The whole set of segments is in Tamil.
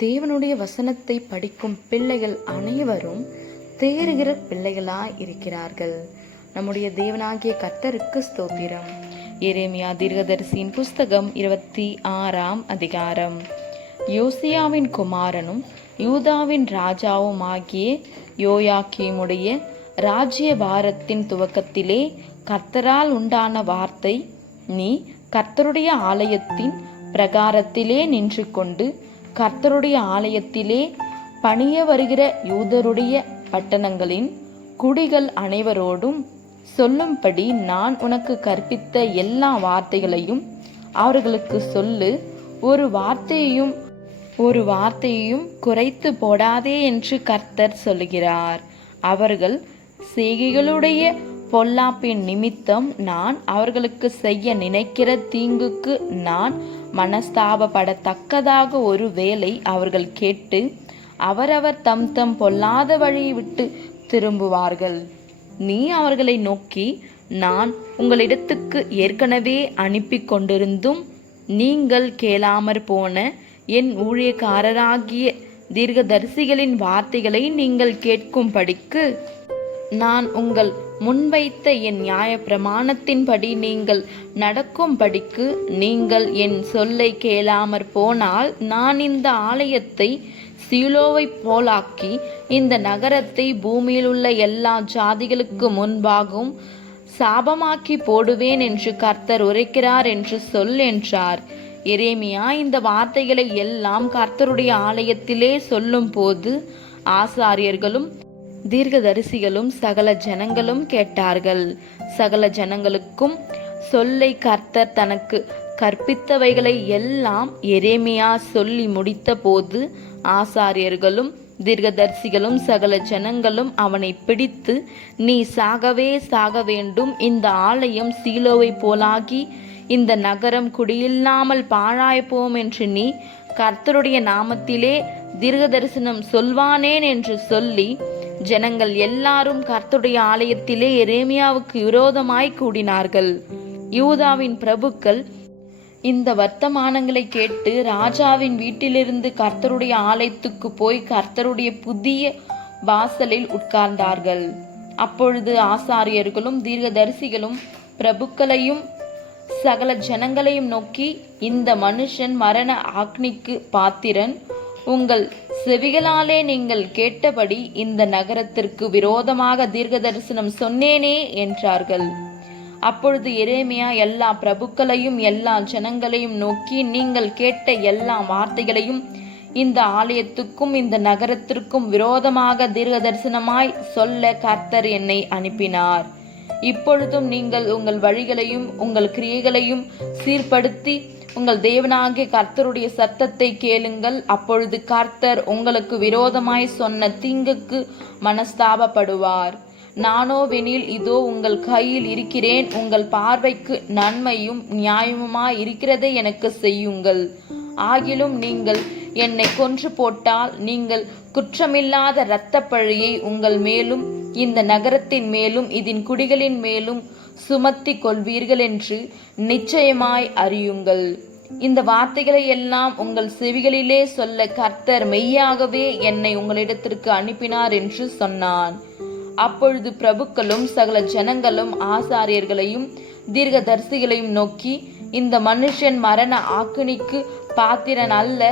தேவனுடைய வசனத்தை படிக்கும் பிள்ளைகள் அனைவரும் தேறுகிற பிள்ளைகளாய் இருக்கிறார்கள். நம்முடைய தேவனாகிய கர்த்தருக்கு ஸ்தோத்திரம். எரேமியா தீர்க்கதரிசியின் புஸ்தகம் 26ஆம் அதிகாரம். யோசியாவின் குமாரனும் யூதாவின் ராஜாவும் ஆகிய யோயாக்கீமுடைய ராஜ்யபாரத்தின் துவக்கத்திலே கர்த்தரால் உண்டான வார்த்தை, நீ கர்த்தருடைய ஆலயத்தின் பிரகாரத்திலே நின்று கொண்டு கர்த்தருடைய ஆலயத்திலே பணிய வருகிற யூதருடைய பட்டணங்களின் குடிகள் அனைவரோடும் சொல்லும்படி நான் உனக்கு கற்பித்த எல்லா வார்த்தைகளையும் அவர்களுக்கு சொல்லு. ஒரு வார்த்தையையும் குறைத்து போடாதே என்று கர்த்தர் சொல்லுகிறார். அவர்கள் செய்கைகளுடைய பொல்லாப்பின் நிமித்தம் நான் அவர்களுக்கு செய்ய நினைக்கிற தீங்குக்கு நான் மனஸ்தாபப்படத்தக்கதாக ஒரு வேளை அவர்கள் கேட்டு அவரவர் தம் தம் பொல்லாத வழியை விட்டு திரும்புவார்கள். நீ அவர்களை நோக்கி, நான் உங்களிடத்துக்கு ஏற்கனவே அனுப்பி கொண்டிருந்தும் நீங்கள் கேளாமற் போன என் ஊழியக்காரராகிய தீர்க்கதரிசிகளின் வார்த்தைகளை நீங்கள் கேட்கும்படிக்கு நான் உங்கள் முன்வைத்த என் நியாய பிரமாணத்தின்படி நீங்கள் நடக்கும்படிக்கு நீங்கள் என் சொல்லை கேளாமற் போனால் நான் இந்த ஆலயத்தை சீலோவை போலாக்கி இந்த நகரத்தை பூமியில் உள்ள எல்லா ஜாதிகளுக்கு முன்பாகவும் சாபமாக்கி போடுவேன் என்று கர்த்தர் உரைக்கிறார் என்று சொல் என்றார். எரேமியா இந்த வார்த்தைகளை எல்லாம் கர்த்தருடைய ஆலயத்திலே சொல்லும் போது ஆசாரியர்களும் தீர்க்கதரிசிகளும் சகல ஜனங்களும் கேட்டார்கள். சகல ஜனங்களுக்கும் சொல்லை கர்த்தர் தனக்கு கற்பித்தவைகளை எல்லாம் எரேமியா சொல்லி முடித்த போது ஆசாரியர்களும் தீர்க்கதரிசிகளும் சகல ஜனங்களும் அவனை பிடித்து, நீ சாகவே சாக வேண்டும், இந்த ஆலயம் சீலோவை போலாகி இந்த நகரம் குடியில்லாமல் பாழாய்ப்போம் என்று நீ கர்த்தருடைய நாமத்திலே தீர்க்கதரிசனம் சொல்வானேன் என்று சொல்லி ஜனங்கள் எல்லாரும் கர்த்தருடைய ஆலயத்திலே எரேமியாவுக்கு விரோதமாய் கூடினார்கள். யூதாவின் பிரபுக்கள் இந்த வர்த்தமானங்களை கேட்டு ராஜாவின் வீட்டிலிருந்து கர்த்தருடைய ஆலயத்துக்கு போய் கர்த்தருடைய புதிய வாசலில் உட்கார்ந்தார்கள். அப்பொழுது ஆசாரியர்களும் தீர்க்கதரிசிகளும் பிரபுக்களையும் சகல ஜனங்களையும் நோக்கி, இந்த மனுஷன் மரண ஆக்னிக்கு பாத்திரன். உங்கள் செவிகளாலே நீங்கள் கேட்டபடி இந்த நகரத்திற்கு விரோதமாக தீர்க்க தரிசனம் சொன்னேனே என்றார்கள். அப்பொழுது எரேமியா எல்லா பிரபுக்களையும் எல்லா ஜனங்களையும் நோக்கி, நீங்கள் கேட்ட எல்லா வார்த்தைகளையும் இந்த ஆலயத்துக்கும் இந்த நகரத்திற்கும் விரோதமாக தீர்க்க தரிசனமாய் சொல்ல கர்த்தர் என்னை அனுப்பினார். இப்பொழுதும் நீங்கள் உங்கள் வழிகளையும் உங்கள் கிரியைகளையும் சீர்படுத்தி உங்கள் தேவனாகிய கர்த்தருடைய சத்தத்தை கேளுங்கள். அப்பொழுது கர்த்தர் உங்களுக்கு விரோதமாய் சொன்ன தீங்குக்கு மனஸ்தாபப்படுவார். நானோவெனில் இதோ உங்கள் கையில் இருக்கிறேன், உங்கள் பார்வைக்கு நன்மையும் நியாயமுமாய் இருக்கிறதை எனக்கு செய்யுங்கள். ஆகிலும் நீங்கள் என்னை கொன்று போட்டால் நீங்கள் குற்றமில்லாத இரத்தப்பழியை உங்கள் மேலும் இந்த நகரத்தின் மேலும் இதன் குடிகளின் மேலும் சுமத்தி கொள்வீர்கள் என்று நிச்சயமாய் அறியுங்கள். இந்த வார்த்தைகளை எல்லாம் உங்கள் செவிகளிலே சொல்ல கர்த்தர் மெய்யாகவே என்னை உங்களிடத்திற்கு அனுப்பினார் என்று சொன்னான். அப்பொழுது பிரபுக்களும் சகல ஜனங்களும் ஆசாரியர்களையும் தீர்க்கதரிசிகளையும் நோக்கி, இந்த மனுஷன் மரண ஆக்கினிக்கு பாத்திரன் அல்ல,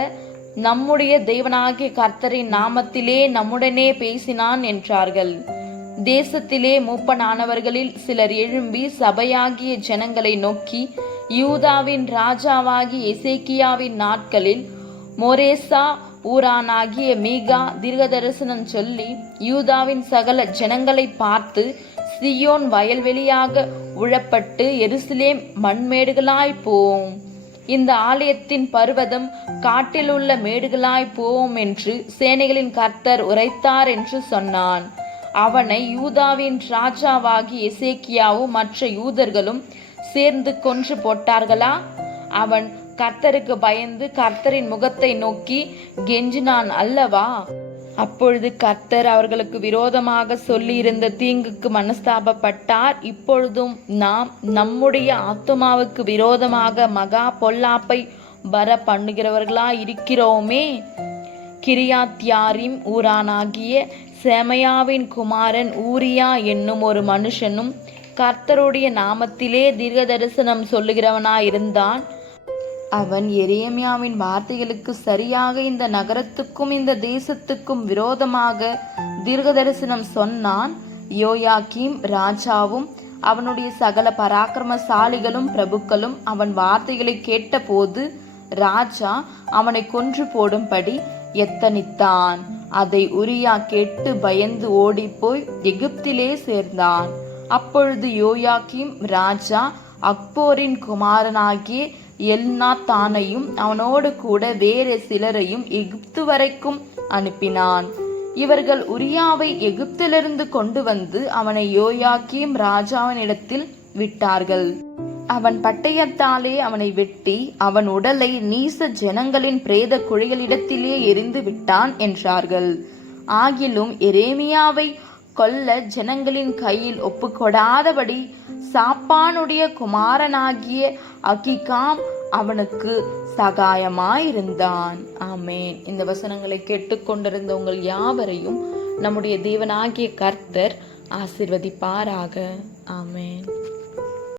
நம்முடைய தேவனாகிய கர்த்தரின் நாமத்திலே நம்முடனே பேசினான் என்றார்கள். தேசத்திலே மூப்பனானவர்களில் சிலர் எழும்பி சபையாகிய ஜனங்களை நோக்கி, யூதாவின் ராஜாவாகி எசேக்கியாவின் நாட்களில் மோரேசா ஊரானாகிய மீகா தீர்க்கதரிசனம் சொல்லி யூதாவின் சகல ஜனங்களை பார்த்து, சியோன் வயல்வெளியாக உழப்பட்டு எருசலேம் மண்மேடுகளாய் போம், இந்த ஆலயத்தின் பர்வதம் காட்டில் உள்ள மேடுகளாய் போவோம் என்று சேனைகளின் கர்த்தர் உரைத்தார் என்று சொன்னான். அவனை யூதாவின் ராஜாவாகி எசேக்கியாவும் மற்ற யூதர்களும் சேர்ந்து கொன்று போட்டார்களா? அவன் கர்த்தருக்கு பயந்து கர்த்தரின் முகத்தை நோக்கி கெஞ்சினான் அல்லவா? அப்பொழுது கர்த்தர் அவர்களுக்கு விரோதமாக சொல்லியிருந்த தீங்குக்கு மனஸ்தாபப்பட்டார். இப்பொழுதும் நாம் நம்முடைய ஆத்துமாவுக்கு விரோதமாக மகா பொல்லாப்பை வர பண்ணுகிறவர்களா இருக்கிறோமே. கிரியாத்யாரிம் ஊரானாகிய செமாயாவின் குமாரன் ஊரியா என்னும் ஒரு மனுஷனும் கர்த்தருடைய நாமத்திலே தீர்க்க தரிசனம் சொல்லுகிறவனாயிருந்தான். அவன் எரேமியாவின் வார்த்தைகளுக்கு சரியாக இந்த நகரத்துக்கும் இந்த தேசத்துக்கும் விரோதமாக தீர்க்க தரிசனம் சொன்னான். யோயாக்கீம் ராஜாவும் அவனுடைய சகல பராக்கிரமசாலிகளும் பிரபுக்களும் அவன் வார்த்தைகளை கேட்டபோது ராஜா அவனை கொன்று போடும்படி எத்தனித்தான். அதை உரியா கேட்டு பயந்து ஓடிப்போய் எகிப்திலே சேர்ந்தான். அப்பொழுது யோயாக்கீம் ராஜா அக்போரின் குமாரனாகிய எல்நாத்தானையும் அவனோடு கூட வேறு சிலரையும் எகிப்து வரைக்கும் அனுப்பினான். இவர்கள் உரியாவை எகிப்திலிருந்து கொண்டு வந்து அவனை யோயாக்கீம் ராஜாவினிடத்தில் விட்டார்கள். அவன் பட்டயத்தாலே அவனை வெட்டி அவன் உடலை நீச ஜனங்களின் பிரேத குழிகளிடத்திலே எரிந்து விட்டான் என்றார்கள். ஆகிலும் எரேமியாவை கொல்ல ஜனங்களின் கையில் ஒப்புக்கொடாதபடி சாப்பானுடைய குமாரனாகிய அகிகாம் அவனுக்கு சகாயமாயிருந்தான். ஆமேன். இந்த வசனங்களை கேட்டுக்கொண்டிருந்த உங்கள் யாவரையும் நம்முடைய தேவனாகிய கர்த்தர் ஆசீர்வதிப்பாராக. ஆமேன்.